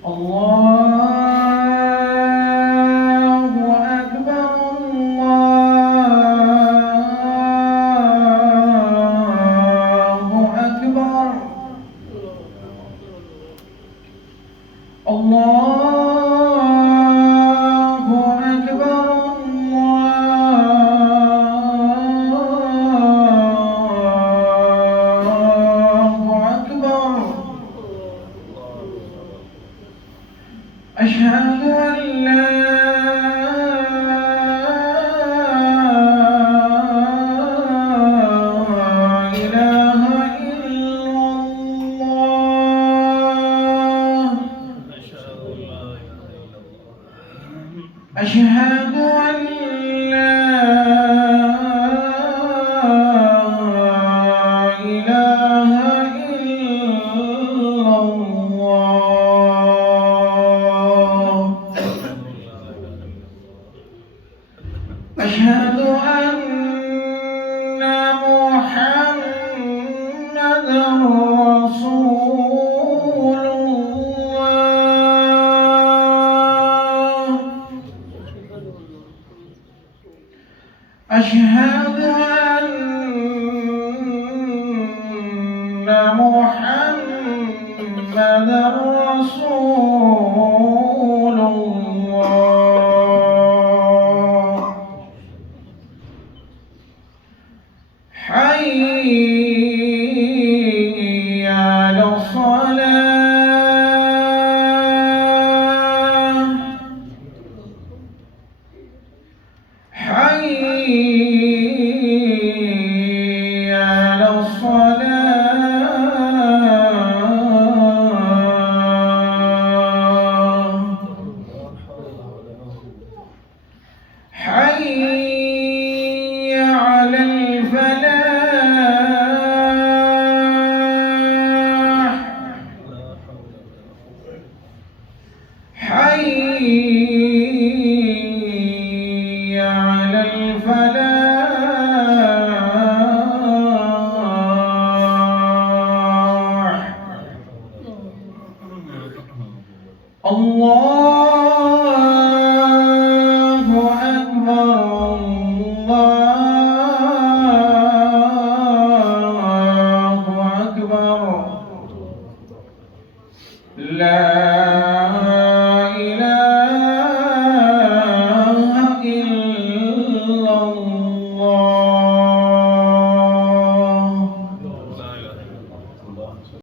الله أكبر الله أكبر الله أكبر الله أكبر أشهد أن لا إله إلا الله أشهد أن لا إله إلا الله أشهد أن محمدا رسول الله أشهد أن محمدا رسول الله حي على الصلاة حي على الصلاة حي على الفلاح حي على الفلاح الله أكبر الله أكبر لا